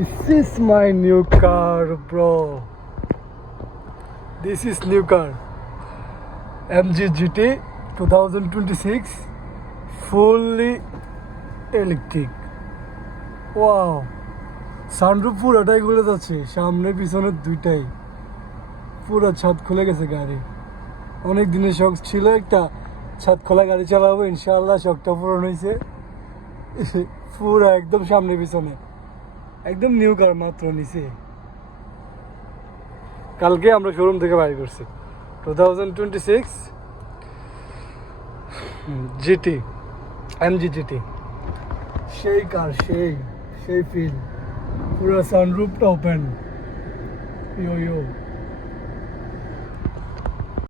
This is my new car, bro. This is new car. MG GT 2026, fully electric. Wow. Sunroof পুরোটাই খুলে যাচ্ছে, সামনে পিছনে দুইটাই পুরো ছাদ খুলে গেছে গাড়ি। অনেক দিনের শখ ছিল একটা ছাদ খোলা গাড়ি চালাবো, ইনশাআল্লাহ শখটা পূরণ হয়েছে। পুরো একদম সামনে পিছনে একদম নিউ কার মাত্র নিছে, কালকে আমরা শোরুম থেকে বাই করছি। 2026 জিটি, এমজি জিটি, সেই কার, সেই ফিল। পুরো সানরুফটা ওপেন। ইয়ো